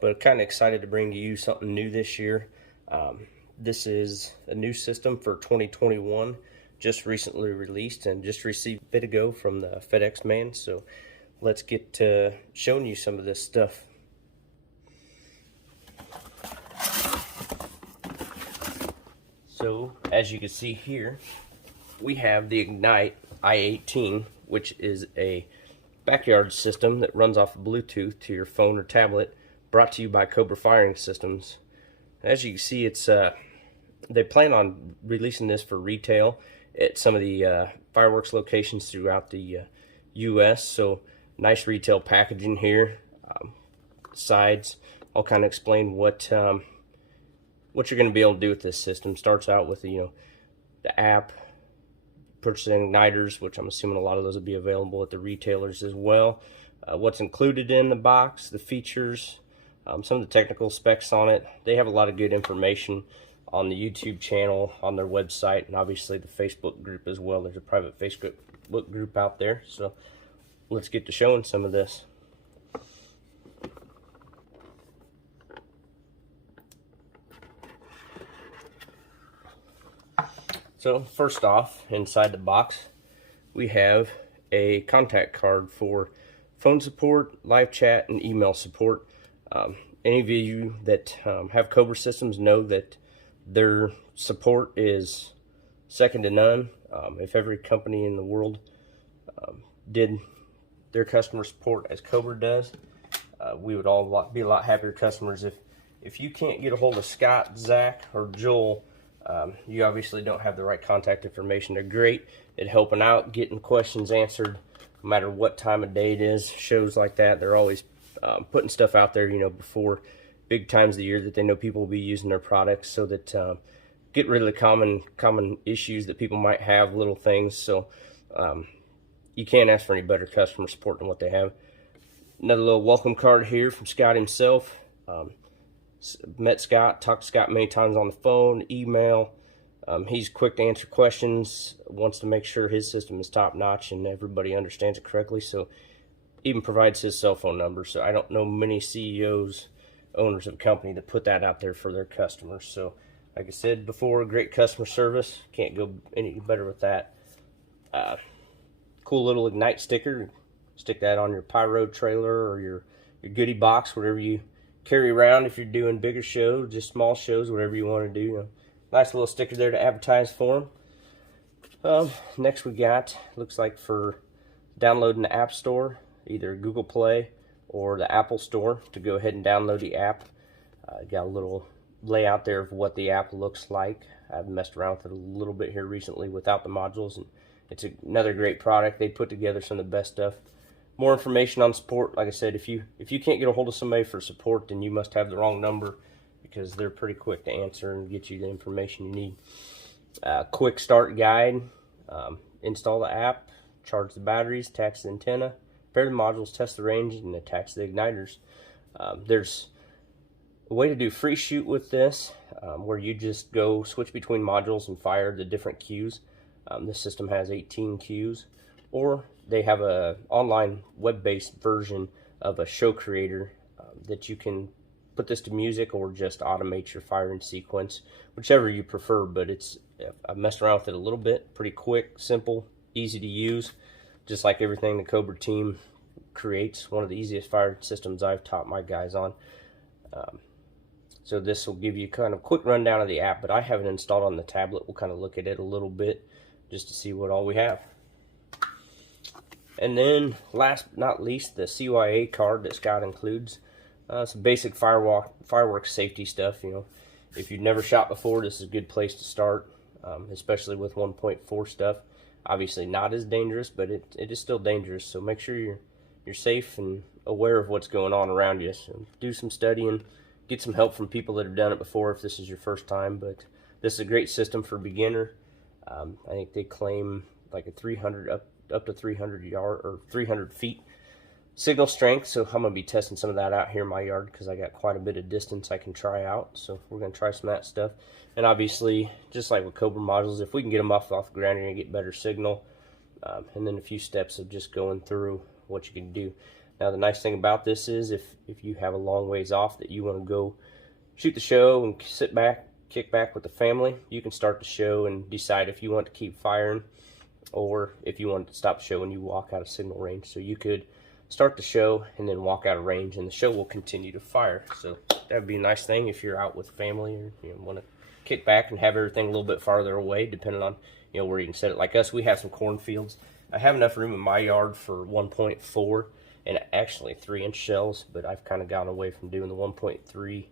but kind of excited to bring you something new this year. This is a new system for 2021, just recently released and just received a bit ago from the FedEx man. So let's get to showing you some of this stuff. So as you can see here, we have the Ignite i18, which is a backyard system that runs off of Bluetooth to your phone or tablet, brought to you by Cobra Firing Systems. As you can see, it's they plan on releasing this for retail at some of the fireworks locations throughout the US. So nice retail packaging here. Sides, I'll kind of explain what you're going to be able to do with this system. Starts out with the app, purchasing igniters, which I'm assuming a lot of those will be available at the retailers as well. What's included in the box, the features, some of the technical specs on it. They have a lot of good information on the YouTube channel, on their website, and obviously the Facebook group as well. There's a private Facebook group out there. So let's get to showing some of this. So first off, inside the box, we have a contact card for phone support, live chat, and email support. Any of you that have Cobra systems know that their support is second to none. If every company in the world did their customer support as Cobra does, we would all be a lot happier customers. If you can't get a hold of Scott, Zach, or Joel, you obviously don't have the right contact information. They're great at helping out, getting questions answered, no matter what time of day it is. Shows like that, they're always putting stuff out there, before big times of the year that they know people will be using their products, so that get rid of the common issues that people might have, little things. So you can't ask for any better customer support than what they have. Another little welcome card here from Scott himself. Met Scott, talked to Scott many times on the phone, email. He's quick to answer questions, wants to make sure his system is top notch and everybody understands it correctly. So even provides his cell phone number. So I don't know many CEOs, owners of a company that put that out there for their customers. So like I said before, great customer service. Can't go any better with that. Cool little Ignite sticker. Stick that on your pyro trailer or your goodie box, whatever you carry around if you're doing bigger shows, just small shows, whatever you want to do. Nice little sticker there to advertise for them. Next we got, looks like for downloading the App Store, either Google Play or the Apple Store, to go ahead and download the app. Got a little layout there of what the app looks like. I've messed around with it a little bit here recently without the modules, and it's another great product. They put together some of the best stuff. More information on support. Like I said, if you can't get a hold of somebody for support, then you must have the wrong number, because they're pretty quick to answer and get you the information you need. Quick start guide. Install the app, charge the batteries, attach the antenna, pair the modules, test the range, and attach the igniters. There's a way to do free shoot with this, where you just go switch between modules and fire the different cues. This system has 18 cues, or they have a online web-based version of a show creator that you can put this to music or just automate your firing sequence, whichever you prefer. But I've messed around with it a little bit. Pretty quick, simple, easy to use, just like everything the Cobra team creates. One of the easiest firing systems I've taught my guys on. So this will give you kind of quick rundown of the app, but I have it installed on the tablet. We'll kind of look at it a little bit just to see what all we have. And then last but not least, the CYA card that Scott includes. Some basic fireworks safety stuff. If you've never shot before, this is a good place to start, especially with 1.4 stuff. Obviously not as dangerous, but it is still dangerous. So make sure you're safe and aware of what's going on around you. So do some studying, get some help from people that have done it before if this is your first time. But this is a great system for beginner. I think they claim like a 300 up to 300 yard or 300 feet signal strength. So I'm gonna be testing some of that out here in my yard, because I got quite a bit of distance I can try out. So we're gonna try some of that stuff. And obviously, just like with Cobra modules, if we can get them off the ground, you're gonna get better signal. And then a few steps of just going through what you can do. Now the nice thing about this is if you have a long ways off that you want to go shoot the show and sit back, kick back with the family, you can start the show and decide if you want to keep firing or if you want to stop the show and you walk out of signal range. So you could start the show and then walk out of range and the show will continue to fire. So that would be a nice thing if you're out with family or want to kick back and have everything a little bit farther away, depending on where you can set it. Like us, we have some cornfields. I have enough room in my yard for 1.4 and actually 3-inch shells, but I've kind of gotten away from doing the 1.3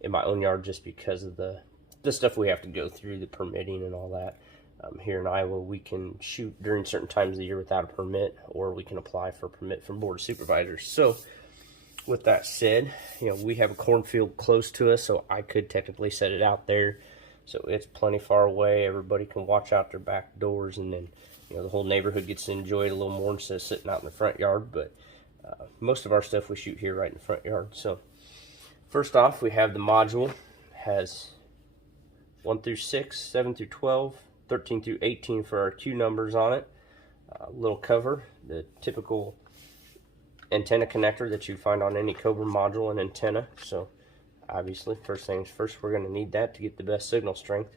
in my own yard just because of the stuff we have to go through, the permitting and all that. Here in Iowa, we can shoot during certain times of the year without a permit, or we can apply for a permit from Board of Supervisors. So with that said, we have a cornfield close to us, so I could technically set it out there. So it's plenty far away. Everybody can watch out their back doors, and then the whole neighborhood gets to enjoy it a little more instead of sitting out in the front yard. But most of our stuff we shoot here right in the front yard. So first off, we have the module. It has 1 through 6, 7 through 12, 13 through 18 for our Q numbers on it. Little cover, the typical antenna connector that you find on any Cobra module and antenna. So obviously, first things first, we're going to need that to get the best signal strength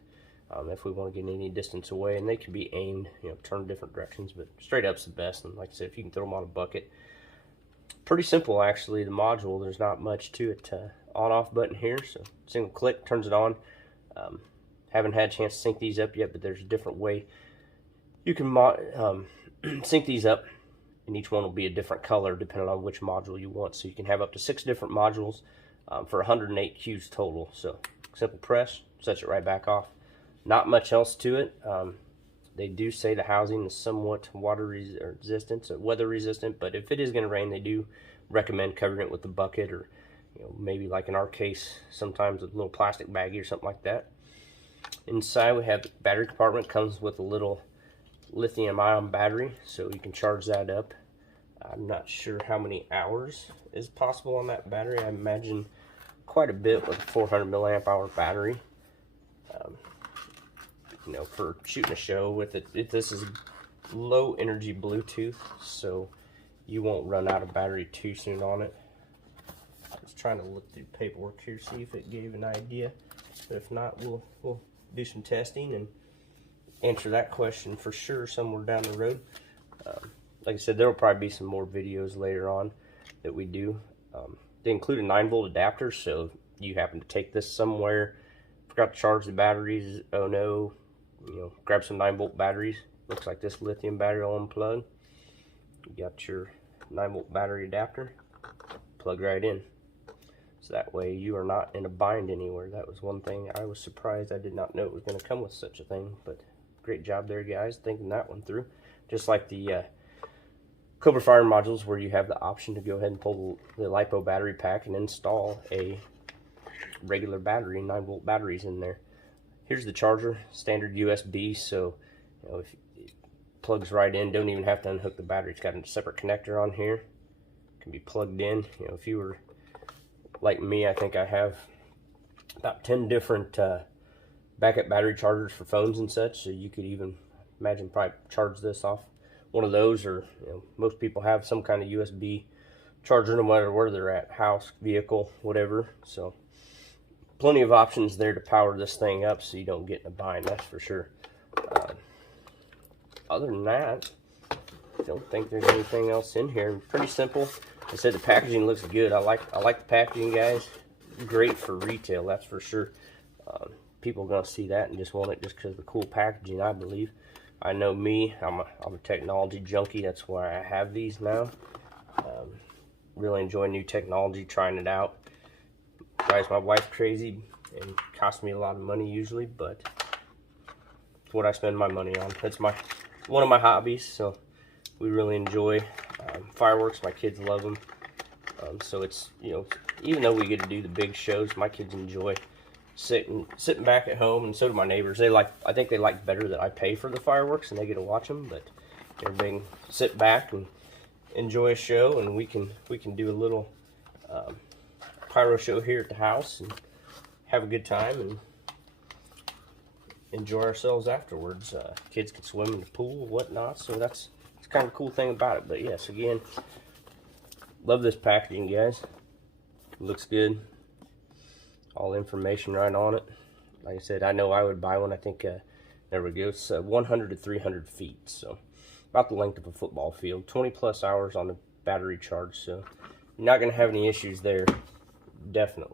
if we want to get any distance away. And they can be aimed, turned different directions, but straight up's the best. And like I said, if you can throw them on a bucket, pretty simple actually. The module, there's not much to it. On-off button here, so single click turns it on. Haven't had a chance to sync these up yet, but there's a different way you can sync these up, and each one will be a different color depending on which module you want. So you can have up to 6 different modules for 108 Qs total. So simple press, sets it right back off. Not much else to it. They do say the housing is somewhat water resistant, or weather resistant, but if it is going to rain, they do recommend covering it with a bucket, or maybe like in our case, sometimes a little plastic baggie or something like that. Inside we have the battery compartment. Comes with a little lithium-ion battery, so you can charge that up. I'm not sure how many hours is possible on that battery. I imagine quite a bit with a 400 milliamp hour battery. For shooting a show with it. This is low energy Bluetooth, so you won't run out of battery too soon on it. I was trying to look through paperwork here, see if it gave an idea. But if not, we'll do some testing and answer that question for sure somewhere down the road. Like I said, there will probably be some more videos later on that we do. They include a 9-volt adapter, so if you happen to take this somewhere, forgot to charge the batteries, oh no, grab some 9-volt batteries. Looks like this lithium battery will unplug. You got your 9-volt battery adapter, plug right in. So that way you are not in a bind anywhere. That was one thing I was surprised. I did not know it was going to come with such a thing, but great job there, guys, thinking that one through. Just like the Cobra Firing modules, where you have the option to go ahead and pull the LiPo battery pack and install a regular battery, 9-volt batteries in there. Here's the charger, standard USB, so if it plugs right in, don't even have to unhook the battery. It's got a separate connector on here, can be plugged in. If you were like me, I think I have about 10 different backup battery chargers for phones and such, so you could even imagine probably charge this off one of those, or most people have some kind of USB charger no matter where they're at, house, vehicle, whatever. So plenty of options there to power this thing up so you don't get in a bind, that's for sure. Other than that, I don't think there's anything else in here. Pretty simple. I said the packaging looks good. I like the packaging, guys. Great for retail, that's for sure. People are gonna see that and just want it just because of the cool packaging, I believe. I know me, I'm a technology junkie. That's why I have these now. Really enjoy new technology, trying it out. Drives my wife crazy and costs me a lot of money usually, but it's what I spend my money on. It's one of my hobbies, so we really enjoy fireworks. My kids love them. So it's, even though we get to do the big shows, my kids enjoy sitting back at home, and so do my neighbors. I think they like better that I pay for the fireworks and they get to watch them, but everybody can sit back and enjoy a show, and we can do a little pyro show here at the house and have a good time and enjoy ourselves afterwards. Kids can swim in the pool, whatnot, so that's kind of a cool thing about it. But yes, again, love this packaging, guys. Looks good. All information right on it. Like I said, I know I would buy one. I think, there we go. It's 100 to 300 feet. So about the length of a football field. 20 plus hours on the battery charge. So you're not going to have any issues there. Definitely.